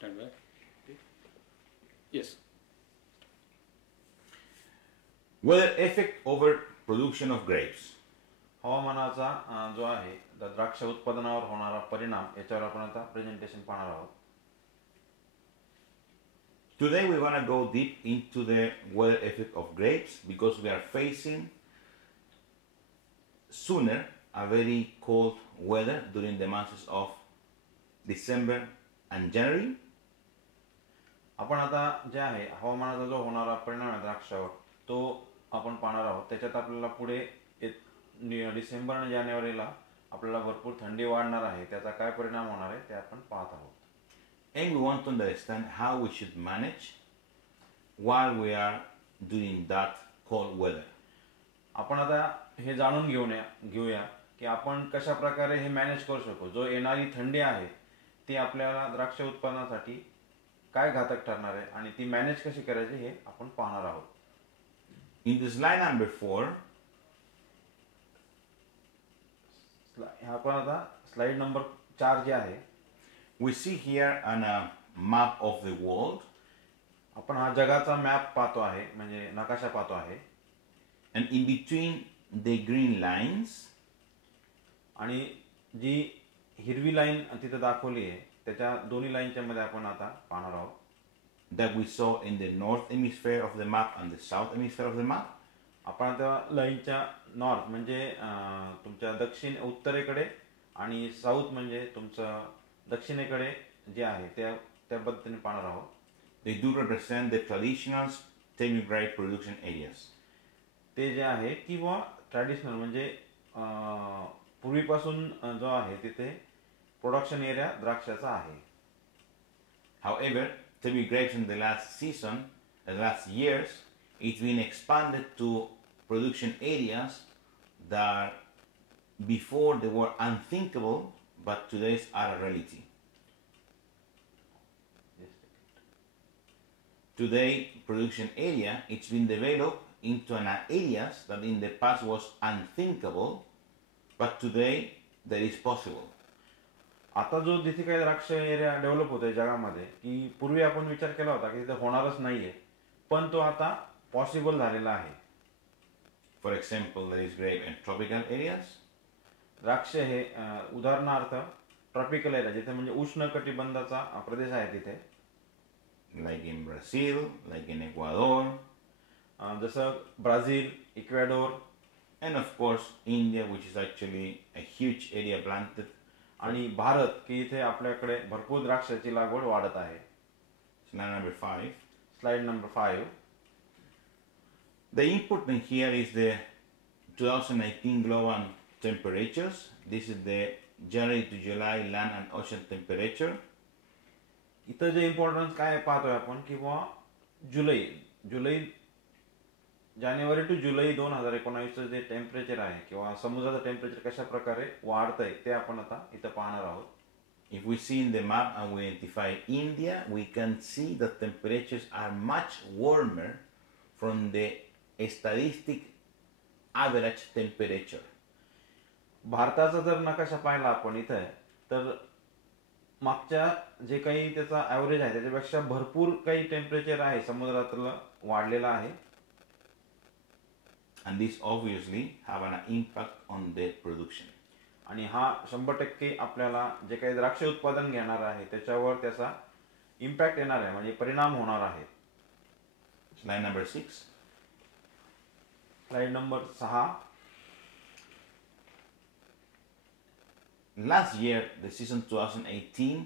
Stand by. Yes. Weather effect over production of grapes. हवामानाचा जो आहे द्राक्ष उत्पादनावर होणारा परिणाम याच्यावर आपण आता प्रेझेंटेशन पाहणार आहोत. Today we want to go deep into the weather effect of grapes because we are facing sooner a very cold weather during the months of December and January. आपण आता जे आहे हवामानाचा जो होणारा परिणाम आहे द्राक्षावर तो आपण पाहणार आहोत. त्याच्यात आपल्याला पुढे डिसेंबर आणि जानेवारीला आपल्याला भरपूर थंडी वाढणार आहे, त्याचा काय परिणाम होणार आहे ते आपण पाहत आहोत. And we want to understand how we should manage while we are doing that cold weather. आपण आता हे जाणून घेऊया की आपण कशा प्रकारे हे मॅनेज करू शकतो. जो येणारी थंडी आहे ती आपल्याला द्राक्ष उत्पादनासाठी काय घातक ठरणार आहे आणि ती मॅनेज कशी करायची हे आपण पाहणार आहोत. In the slide number 4, आपण आता स्लाइड नंबर 4 जे आहे we see here on a map of the world. आपण हा जगाचा मॅप पाहतो आहे, म्हणजे नकाशा पाहतो आहे. And in between the green lines, आणि जी हिरवी लाईन तिथे दाखवली आहे त्याच्या दोन्ही लाईनच्या मध्ये आपण आता पाहणार आहोत. that we saw in the north hemisphere of the map and the south hemisphere of the map. आपण आता लाईनच्या नॉर्थ म्हणजे तुमच्या दक्षिण उत्तरेकडे आणि साऊथ म्हणजे तुमचं दक्षिणेकडे जे आहे त्या पद्धतीने पाहणार आहोत. They do represent the traditional semi-grape production areas. ते जे आहे किंवा ट्रॅडिशनल म्हणजे पूर्वीपासून जो आहे तिथे प्रोडक्शन एरिया द्राक्षाचा आहे. However, semi-grapes in the last season, the last years, it's been expanded to production areas that before they were unthinkable, but today are a reality. Today, production area, it's been developed into an areas that in the past was unthinkable, but today that is possible. आता जो जिथे काही द्राक्ष area develop होतोय जगामध्ये की पूर्वी आपण विचार केला होता की तिथे होणारच नाहीये, पण तो आता पॉसिबल झालेला आहे. For example, there is grape in tropical areas. द्राक्ष हे उदाहरणार्थ ट्रॉपिकल एरिया जिथे म्हणजे उष्ण कटिबंधाचा प्रदेश आहे तिथे, like in Brazil, like in Ecuador, जसं Brazil, Ecuador, and of course India, which is actually a huge area planted. आणि भारत की इथे आपल्याकडे भरपूर द्राक्षाची लागवड वाढत आहे. Slide number 5. Slide number 5. The important here is the 2019 global temperatures. This is the January to July land and ocean temperature. इथं जे इम्पॉर्टन्स काय पाहतोय आपण किंवा जुलै जानेवारी टू जुलै 2019 जे टेम्परेचर आहे किंवा समुद्राचं टेम्परेचर कशा प्रकारे वाढतंय ते आपण आता इथं पाहणार आहोत. If we see in the map and we identify India, we can see that temperatures are much warmer from the statistic average temperature. भारताचा जर नकाशा पाहिला आपण इथं तर मागच्या जे काही त्याचा ॲव्हरेज आहे त्याच्यापेक्षा भरपूर काही टेम्परेचर आहे समुद्रातलं वाढलेलं आहे. And this obviously have an impact on the production. आणि हा 100% आपल्याला जे काही द्राक्ष उत्पादन घेणार आहे त्याच्यावर त्याचा इम्पॅक्ट येणार आहे, म्हणजे परिणाम होणार आहे. Slide number 6. Slide number 6. Last year, the season 2018,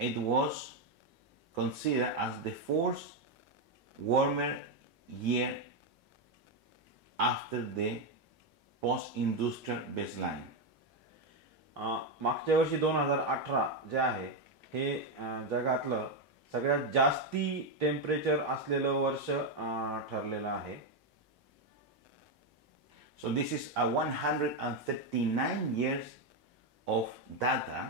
it was considered as the fourth warmer year after the post-industrial baseline. मागच्या वर्षी 2018 जे आहे हे जगातलं सगळ्यात जास्ती टेम्परेचर असलेलं वर्ष ठरलेलं आहे. So this is a 139 years of data.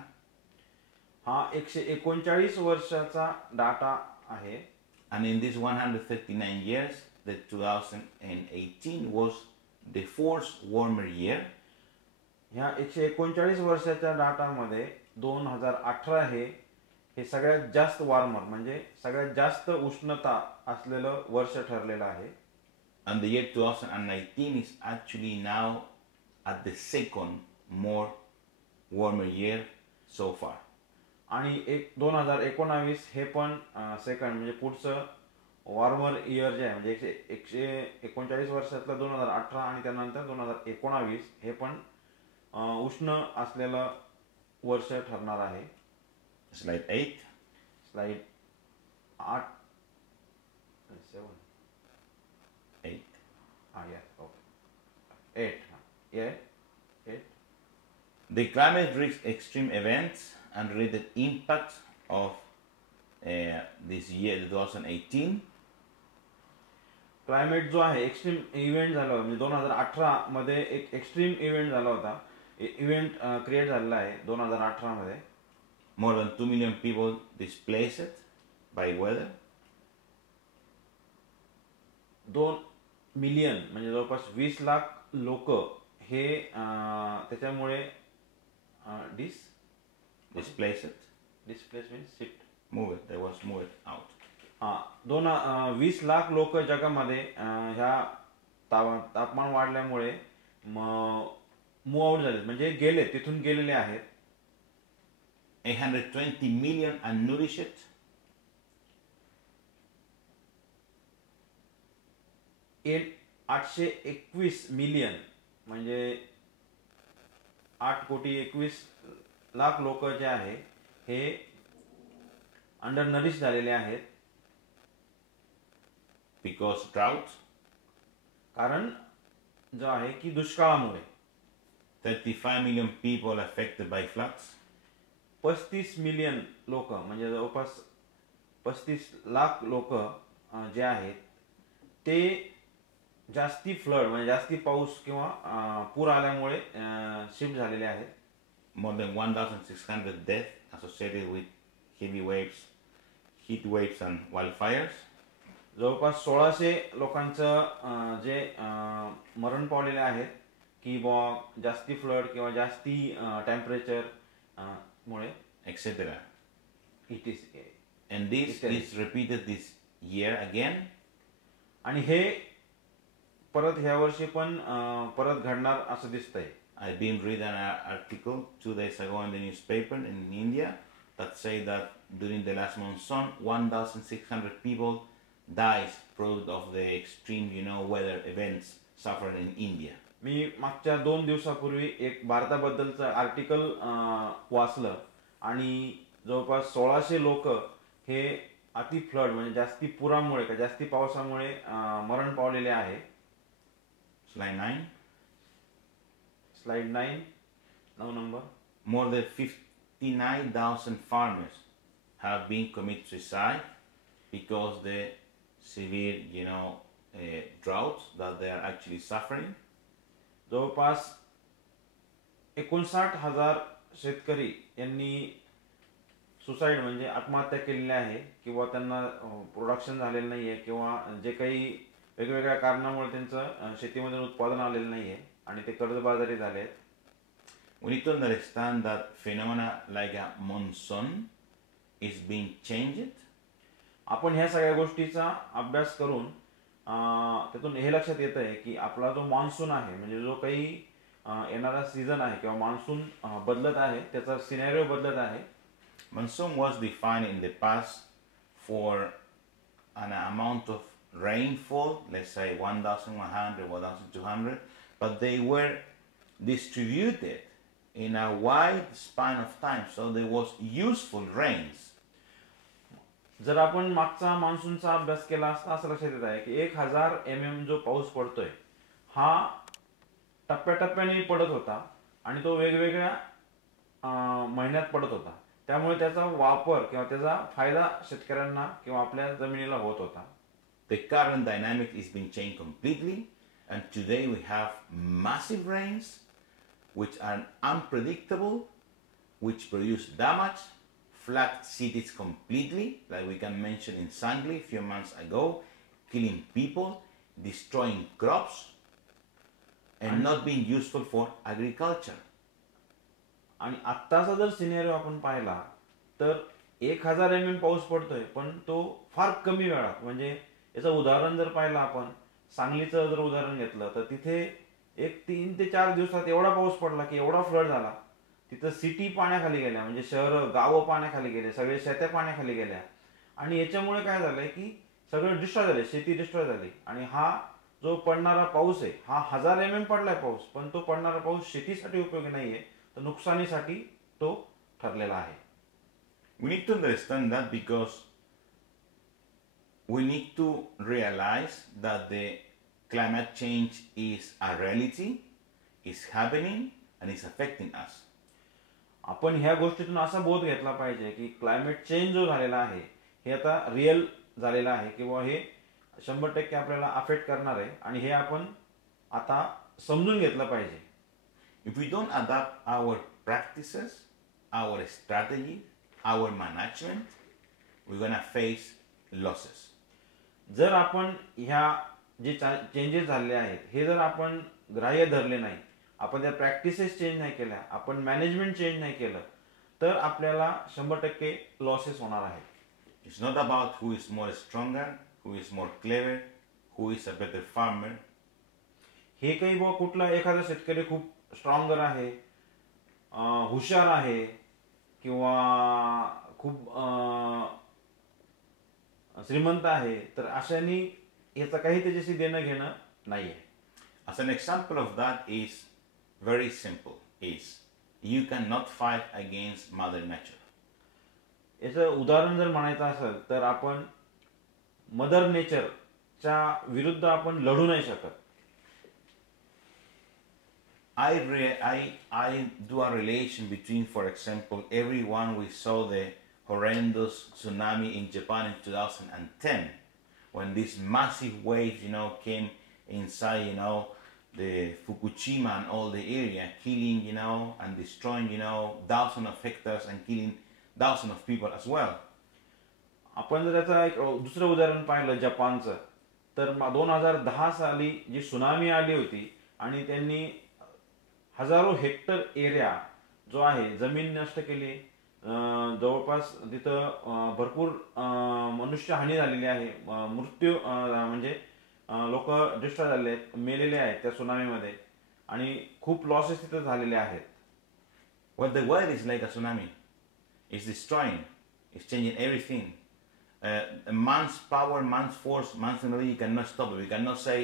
हा 139 वर्षाचा डाटा आहे. And in these 139 years, the 2018 was the fourth warmer year. ह्या 139 वर्षाच्या डाटामध्ये 2018 हे हे सगळ्यात जास्त वॉर्मर म्हणजे सगळ्यात जास्त उष्णता असलेलं वर्ष ठरलेलं आहे. And the year 2019 is actually now at the second more warmer year so far. आणि 2019 हे पण सेकंड म्हणजे पुढचं वॉर्मर इयर जे आहे म्हणजे 139 वर्षातलं 2018 आणि त्यानंतर 2019 हे पण उष्ण असलेलं वर्ष ठरणार आहे. Slide 8. Slide 8 7 8. Okay 8 The climate risk extreme events and related impacts of this year 2018. Climate जो आहे एक्स्ट्रीम इव्हेंट झाला होता म्हणजे 2018 मध्ये एक एक्स्ट्रीम इव्हेंट झाला होता. इव्हेंट क्रिएट झालेला आहे 2018 मध्ये. More than 2 million people displaced by weather. 2 million म्हणजे जवळपास 20 लाख लोक हे त्याच्यामुळे Displaced. Displace means shift Moved. They was moved out. 20 lakh लोक जगामध्ये ह्या तापमान वाढल्यामुळे मूव आउट झाले म्हणजे गेले तिथून गेलेले आहेत. 820 million unnourished. 821 मिलियन म्हणजे 8,21,00,000 लोक जे आहे हे अंडर नरिश झालेले आहेत. Because drought. कारण जो आहे की दुष्काळामुळे. 35 million people affected by floods. 35 million लोक म्हणजे जवळपास 35 लाख लोक जे आहेत ते जास्ती फ्लड म्हणजे जास्ती पाऊस किंवा पूर आल्यामुळे शिफ्ट झालेले आहेत. More than 1,600 deaths associated with heavy waves, heat waves and wildfires. जवळपास 1600 लोकांचं जे मरण पावलेले आहेत की बुवा जास्ती फ्लड किंवा जास्ती टेम्परेचर मुळे etc. It is. And this is repeated this year again. आणि हे परत ह्या वर्षी पण परत घडणार असं दिसतंय. I've been reading an article 2 days ago in the newspaper in India that say that during the last monsoon 1,600 people died product of the extreme weather events suffered in India. मी मागच्या 2 दिवसापूर्वी एक भारताबद्दलचं आर्टिकल वाचलं आणि जवळपास 1600 लोक हे अति flood म्हणजे जास्ती पुरामुळे का जास्ती पावसामुळे मरण पावलेले आहे. Slide 9. Slide 9 number. More than 59,000 farmers have been committed suicide because the severe droughts that they are actually suffering. जवळपास 59,000 शेतकरी यांनी सुसाईड म्हणजे आत्महत्या केलेली आहे किंवा त्यांना प्रोडक्शन झालेलं नाहीये किंवा जे काही वेगवेगळ्या कारणामुळे त्यांचं शेतीमध्ये उत्पादन आलेलं नाहीये आणि ते कर्जबाजारी झाले आहेत. We need to understand that phenomena like a monsoon is being changed. आपण ह्या सगळ्या गोष्टीचा अभ्यास करून त्यातून हे लक्षात येत आहे की आपला जो मान्सून आहे म्हणजे जो काही येणारा सीझन आहे किंवा मान्सून बदलत आहे त्याचा सिनेरिओ बदलत आहे. Monsoon was defined in the past for an amount of rainfall, let's say 1,100, 1,200, but they were distributed in a wide span of time, so there was useful rains. जर आपण मागचा मान्सूनचा अभ्यास केला असता असं लक्षात येत आहे की 1000 mm जो पाऊस पडतोय हा टप्प्याटप्प्याने पडत होता आणि तो वेगवेगळ्या महिन्यात पडत होता. त्यामुळे त्याचा वापर किंवा त्याचा फायदा शेतकऱ्यांना किंवा आपल्या जमिनीला होत होता. The current dynamic is being changed completely, and today we have massive rains which are unpredictable, which produce damage, flood cities completely, like we can mention in Sangli a few months ago, killing people, destroying crops, and not being useful for agriculture. आणि आत्ताचा जर scenario आपण पाहिला तर 1000 mm पाऊस पडतोय, पण तो फार कमी वेळात. म्हणजे याचं उदाहरण जर पाहिलं आपण, सांगलीचं जर उदाहरण घेतलं तर तिथे एक 3 ते 4 दिवसात एवढा पाऊस पडला की एवढा फ्लड झाला. तिथं सिटी पाण्याखाली गेल्या, म्हणजे शहर गावं पाण्याखाली गेले, सगळे शेत्या पाण्याखाली गेल्या. आणि याच्यामुळे काय झालंय की सगळं डिस्ट्रॉय झाले, शेती डिस्ट्रॉय झाली. आणि हा जो पडणारा पाऊस आहे, हा 1000 mm पडलाय पाऊस, पण तो पडणारा पाऊस शेतीसाठी उपयोगी नाहीये, तर नुकसानीसाठी तो ठरलेला आहे. We need to understand that because we need to realize that the climate change is a reality, is happening, and is affecting us. आपण ह्या गोष्टीतून असा बोध घेतला पाहिजे की क्लायमेट चेंज जो झालेला आहे हे आता रिअल झालेलं आहे, किंवा हे 100% आपल्याला अफेक्ट करणार आहे, आणि हे आपण आता समजून घेतलं पाहिजे. If we don't adapt our practices, our strategy, our management, we're gonna face losses. जर आपण ह्या जे चेंजेस झालेले आहेत हे जर आपण ग्राह्य धरले नाही, आपण त्या प्रॅक्टिसेस चेंज नाही केल्या, आपण मॅनेजमेंट चेंज नाही केलं, तर आपल्याला 100% लॉसेस होणार आहेत. It's not about who is more stronger, who is more clever, who is a better farmer. हे काही बुवा कुठला एखादा शेतकरी खूप स्ट्रॉंगर आहे, हुशार आहे, किंवा खूप श्रीमंत आहे, तर अशाने याचं काही त्याच्याशी देणं घेणं नाहीये. As an example of that is very simple, is you cannot fight against Mother Nature. याचं उदाहरण जर म्हणायचं असेल तर आपण मदर नेचरच्या विरुद्ध आपण लढू नाही शकत. I do a relation between, for example, everyone we saw the horrendous tsunami in Japan in 2010, when this massive wave, came inside, the Fukushima and all the area, killing, and destroying, thousands of hectares and killing thousands of people as well. आपण जर याचं एक दुसरं उदाहरण पाहिलं जपानचं, तर 2010 साली जी tsunami आली होती आणि त्यांनी हजारो हेक्टर एरिया जो आहे जमीन नष्ट केली. जवळपास तिथं भरपूर मनुष्य हानी झालेली आहे, मृत्यू म्हणजे लोक डिस्ट्रॉय झाले आहेत, मेलेले आहेत त्या सुनामीमध्ये, आणि खूप लॉसेस तिथं झालेले आहेत. Well, the weather is like a tsunami. It's destroying. It's changing everything. Man's power, man's force, man's energy, you cannot stop it. We cannot say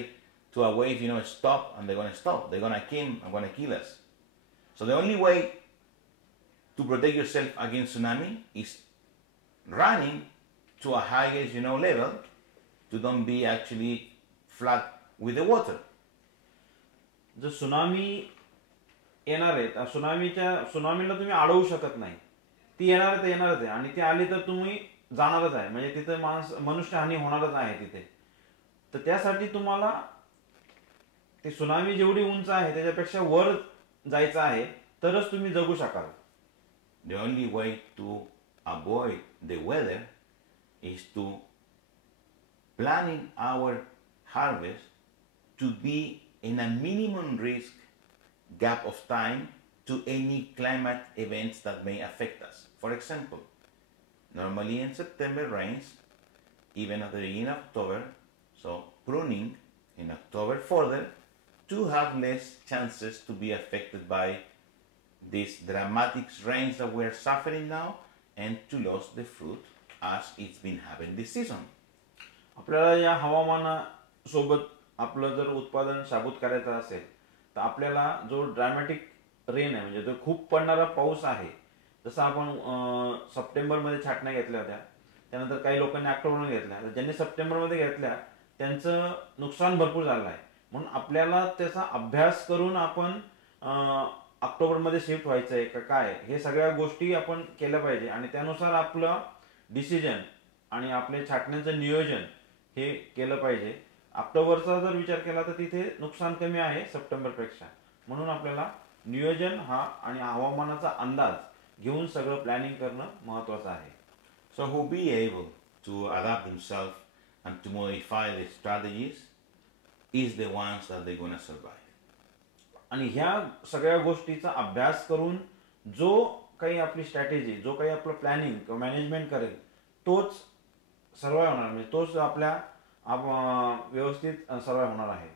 to a wave, stop, and they're going to stop. They're going to kill us. So the only way to protect yourself against tsunami is running to a highest, level, to don't be actually flood with the water. जर tsunami येणार आहे, सुनामीला तुम्ही अडवू शकत नाही, ती येणारच आहे, आणि ती आली तर तुम्ही जाणारच आहे, म्हणजे तिथे मनुष्य हानी होणारच आहे तिथे. तर त्यासाठी तुम्हाला ती सुनामी जेवढी उंच आहे त्याच्यापेक्षा वर जायचं आहे, तरच तुम्ही जगू शकाल. The only way to avoid the weather is to planning our harvest to be in a minimum risk gap of time to any climate events that may affect us. For example, normally in September rains, even at the beginning of October, so pruning in October further to have less chances to be affected by these dramatic rains that we're suffering now and to lose the fruit as it's been happening this season. आपल्याला या हवामानासोबत आपलं जर उत्पादन शाबूत करायचं असेल तर आपल्याला जो ड्रामॅटिक रेन आहे, म्हणजे जो खूप पडणारा पाऊस आहे, जसं आपण सप्टेंबरमध्ये छाटण्या घेतल्या होत्या, त्यानंतर काही लोकांनी ऑक्टोबरमध्ये घेतल्या, तर ज्यांनी सप्टेंबरमध्ये घेतल्या त्यांचं नुकसान भरपूर झालं आहे. म्हणून आपल्याला त्याचा अभ्यास करून आपण ऑक्टोबरमध्ये शिफ्ट व्हायचं आहे का काय, हे सगळ्या गोष्टी आपण केल्या पाहिजे, आणि त्यानुसार आपलं डिसिजन आणि आपले छाटण्याचं नियोजन हे केलं पाहिजे. ऑक्टोबरचा जर विचार केला तर तिथे नुकसान कमी आहे सप्टेंबरपेक्षा, म्हणून आपल्याला नियोजन आणि हवामानाचा अंदाज घेऊन सगळं प्लॅनिंग करणं महत्त्वाचं आहे. So who be able to adapt themselves and to modify the strategies is the ones that they're going to survive. आणि ह्या सगळ्या गोष्टीचा अभ्यास करून जो काही आपली स्ट्रॅटेजी, जो काही आपलं प्लॅनिंग किंवा मॅनेजमेंट करेल तोच सर्वाइव्ह होणार, म्हणजे तोच आपल्या व्यवस्थित सर्वाइव्ह होणार आहे.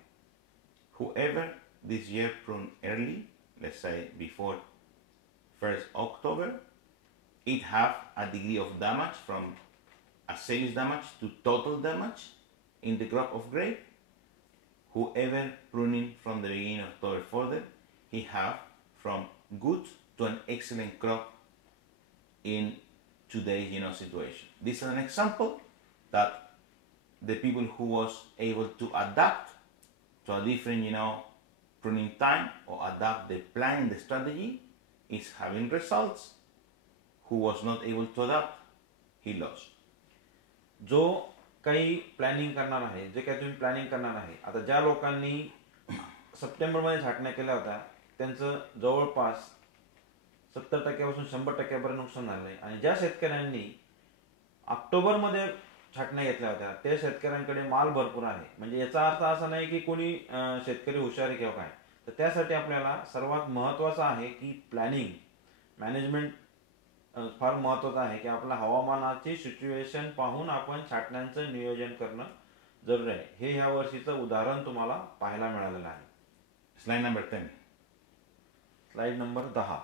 Whoever this year pruned early, let's say before 1st October, it have a degree of damage from a serious damage to total damage in the crop of grape. Whoever pruning from the beginning of October further, he have from good to an excellent crop in today's situation. This is an example that the people who was able to adapt to a different pruning time or adapt the plan, the strategy, is having results. Who was not able to adapt, he lost. जो काही planning करणार आहे, जे काही तुम्ही planning करणार आहे, आता ज्या लोकांनी सप्टेंबरमध्ये छाटण्या केल्या होत्या त्यांचं जवळपास 70% पासून 100% नुकसान झालं आहे. आणि ज्या शेतकऱ्यांनी ऑक्टोबरमध्ये छाटण्या घेतल्या होत्या त्या शेतकऱ्यांकडे माल भरपूर आहे. म्हणजे याचा अर्थ असा नाही की कोणी शेतकरी हुशार आहे किंवा काय. तर त्यासाठी आपल्याला सर्वात महत्त्वाचं आहे की प्लॅनिंग मॅनेजमेंट फार महत्त्वाचं आहे की आपल्या हवामानाची सिच्युएशन पाहून आपण छाटण्यांचं नियोजन करणं जरुरी आहे. हे ह्या वर्षीचं उदाहरण तुम्हाला पाहायला मिळालेलं आहे. Slide number 10. Slide number 10.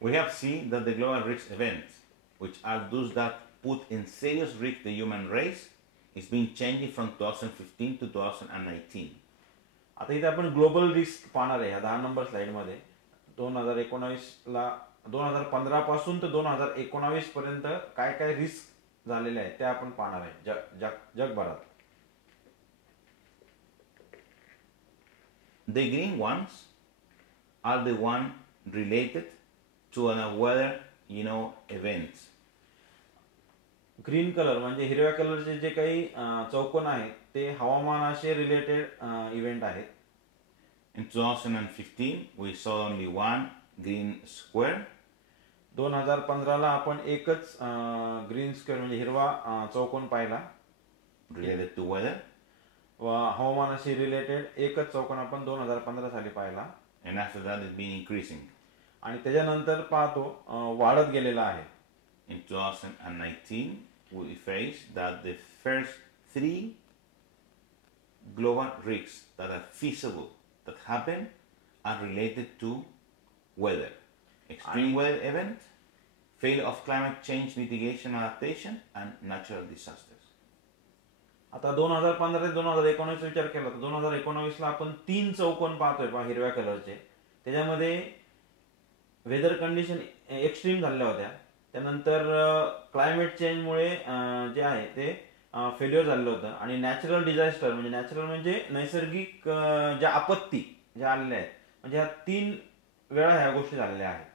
We have seen that the global risk events, which are those that put in serious risk the human race, is being changing from 2015 to 2019. आता इथे आपण ग्लोबल रिस्क पाहणार आहे. 10 नंबर स्लाइड मध्ये 2019ला 2015 पासून तर 2019 पर्यंत काय काय रिस्क झालेले आहेत ते आपण पाहणार आहे जगभरात. The green ones are the one related to an weather events. Green colour म्हणजे हिरव्या कलरचे जे काही चौकोन आहेत ते हवामानाशी रिलेटेड इव्हेंट आहेत. In 2015 we saw only one green square. 2015ला आपण एकच ग्रीन स्क्वेअर म्हणजे हिरवा चौकोन पाहिला related to weather. व हवामानाशी रिलेटेड एकच चौकोन आपण 2015 साली पाहिला. And after that it's been increasing. आणि त्याच्यानंतर पाहतो वाढत गेलेला आहे. In 2019 we faced that the first 3 global risks that are feasible that happen are related to weather. Extreme weather event, failure of climate change mitigation adaptation, and natural disasters. आता 2015 ते 2019 विचार केला तर 2019ला आपण 3 चौकोन पाहतोय पहा हिरव्या कलरचे. त्याच्यामध्ये वेदर कंडिशन एक्स्ट्रीम झालेल्या होत्या. त्यानंतर क्लायमेट चेंजमुळे जे आहे ते फेल्युअर झालेलं होतं. आणि नॅचरल डिझास्टर म्हणजे नॅचरल म्हणजे नैसर्गिक ज्या आपत्ती ज्या आलेल्या आहेत म्हणजे ह्या 3 वेळा ह्या गोष्टी झालेल्या आहेत.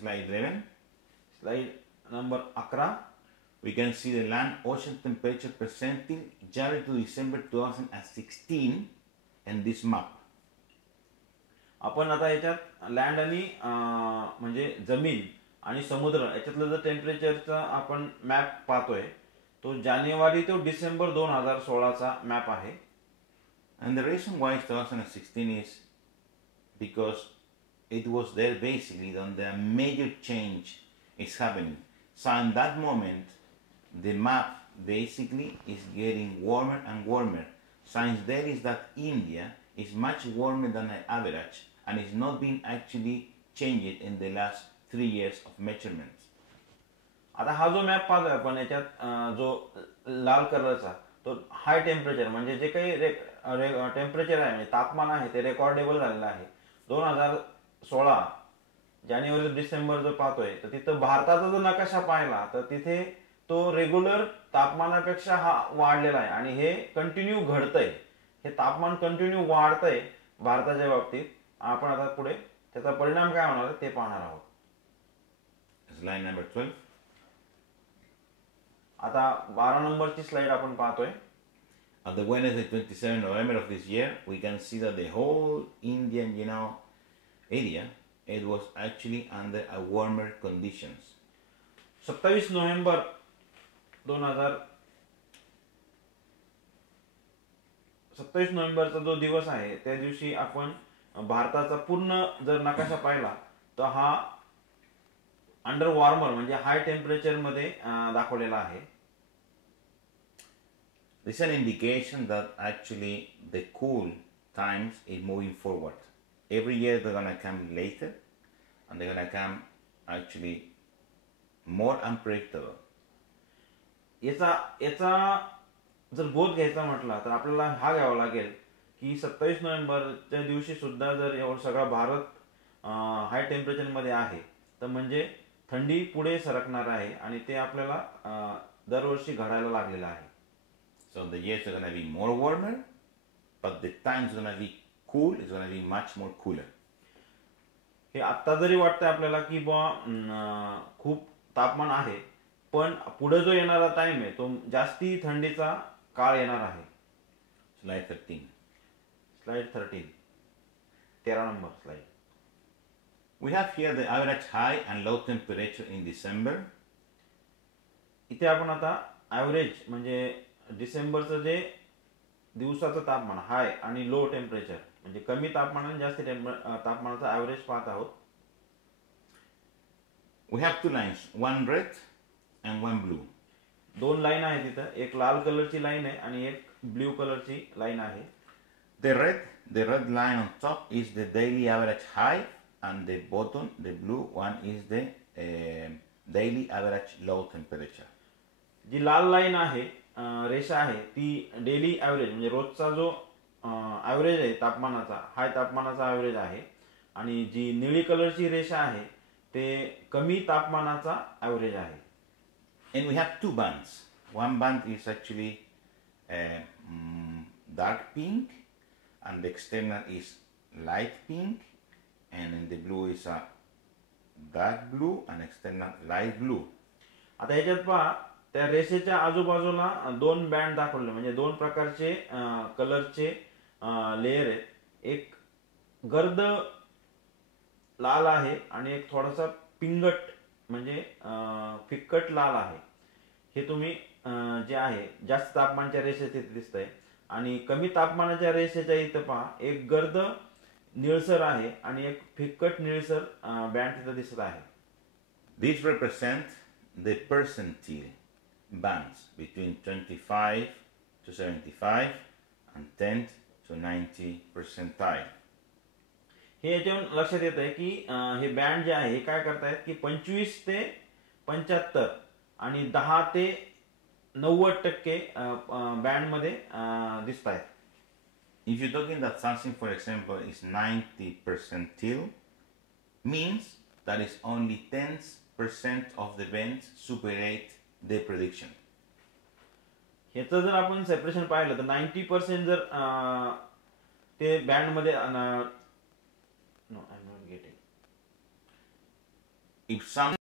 Slide 11. Slide number 11. We can see the land ocean temperature percentile January to December 2016 in this map. आपण आता याच्यात लँड आणि म्हणजे जमीन आणि समुद्र याच्यातलं जर टेम्परेचरचा आपण मॅप पाहतोय तो जानेवारी ते डिसेंबर 2016चा मॅप आहे. And the reason why it's 2016 is because it was there basically when the major change is happening. So in that moment, the map basically is getting warmer and warmer. Science there is that India is much warmer than the average and is not being actually changed in the last 3 years of measurements. आता हा जो map पाहतोय आपण याच्यात जो लाल कलरचा तो हाय टेम्परेचर म्हणजे जे काही टेम्परेचर आहे म्हणजे तापमान आहे ते रेकॉर्डेबल झालेलं आहे. 2016 जानेवारी ते डिसेंबर जर पाहतोय तर तिथं भारताचा जर नकाशा पाहिला तर तिथे तो रेग्युलर तापमानापेक्षा हा वाढलेला आहे आणि हे कंटिन्यू घडतंय. हे तापमान कंटिन्यू वाढतंय भारताच्या बाबतीत. आपण आता पुढे त्याचा परिणाम काय होणार ते पाहणार आहोत. Slide number 12. आता 12 नंबरची स्लाइड आपण पाहतोय. At the Wednesday 27 November of this year, we can see that the whole Indian, area, it was actually under a warmer conditions. 27 November 27 नोव्हेंबरचा जो दिवस आहे त्या दिवशी आपण भारताचा पूर्ण जर नकाशा पाहिला तर हा अंडर वॉर्मर म्हणजे हाय टेम्परेचर मध्ये दाखवलेला आहे. This is an indication that actually the cool times is moving forward. Every year they're gonna come later, and they're gonna come actually more unpredictable. याचा जर बोध घ्यायचा म्हटला तर आपल्याला हा घ्यावा लागेल की 27 नोव्हेंबरच्या दिवशी सुद्धा जर एवढा सगळा भारत हाय टेम्परेचर मध्ये आहे तर म्हणजे थंडी पुढे सरकणार आहे आणि ते आपल्याला दरवर्षी घडायला लागलेलं आहे. So the years are gonna be more warmer, but the times are gonna be cool. It's gonna be much more cooler. हे आता जरी वाटतंय आपल्याला की खूप तापमान आहे, पण पुढे जो येणारा टाइम आहे तो जास्ती थंडीचा काळ येणार आहे. Slide 13. Slide 13 13 number slide. We have here the average high and low temperature in December. इथे आपण आता ॲव्हरेज म्हणजे डिसेंबरचं जे दिवसाचं तापमान हाय आणि लो टेम्परेचर म्हणजे कमी तापमान आणि जास्त तापमानाचा ॲव्हरेज पाहत आहोत. We have two lines, one red and one blue. दोन लाईन आहेत तिथं, एक लाल कलरची लाईन आहे आणि एक ब्ल्यू कलरची लाईन आहे. The red line on top is the daily average high, and the bottom, the blue one, is the daily average low temperature. जी लाल लाईन आहे रेषा आहे ती डेली ॲव्हरेज म्हणजे रोजचा जो ॲव्हरेज आहे तापमानाचा हाय तापमानाचा ॲव्हरेज आहे आणि जी निळी कलरची रेषा आहे ते कमी तापमानाचा ॲव्हरेज आहे. And we have two bands. One band is actually dark pink, and the external is light pink, and in the blue is a dark blue and external light blue. आता याच्यात पहा त्या रेषेच्या आजूबाजूला दोन बँड दाखवले म्हणजे दोन प्रकारचे कलरचे लेयर आहेत. एक गर्द लाल आहे आणि एक थोडासा पिंगट म्हणजे फिक्कट लाल आहे. हे तुम्ही जे आहे जास्त तापमानाच्या रेषेत इथे दिसतंय आणि कमी तापमानाच्या रेषेच्या इथं पहा एक गर्द निळसर आहे आणि एक फिक्कट निळसर बँड तिथं दिसत आहे. These represent the percentile bands between 25 to 75 and 10 to 90 percentile. हे याच्यावरून लक्षात येत आहे की हे बँड जे आहे हे काय करतायत की 25 ते 75 आणि 10 ते 90% बँड मध्ये दिसत आहेत. If you're talking that something, for example, is 90 percentile, means that is only 10% of the bands superate the prediction. ह्याचं जर आपण सेपरेशन पाहिलं तर 90% जर ते बँड मध्ये no I am not getting. If some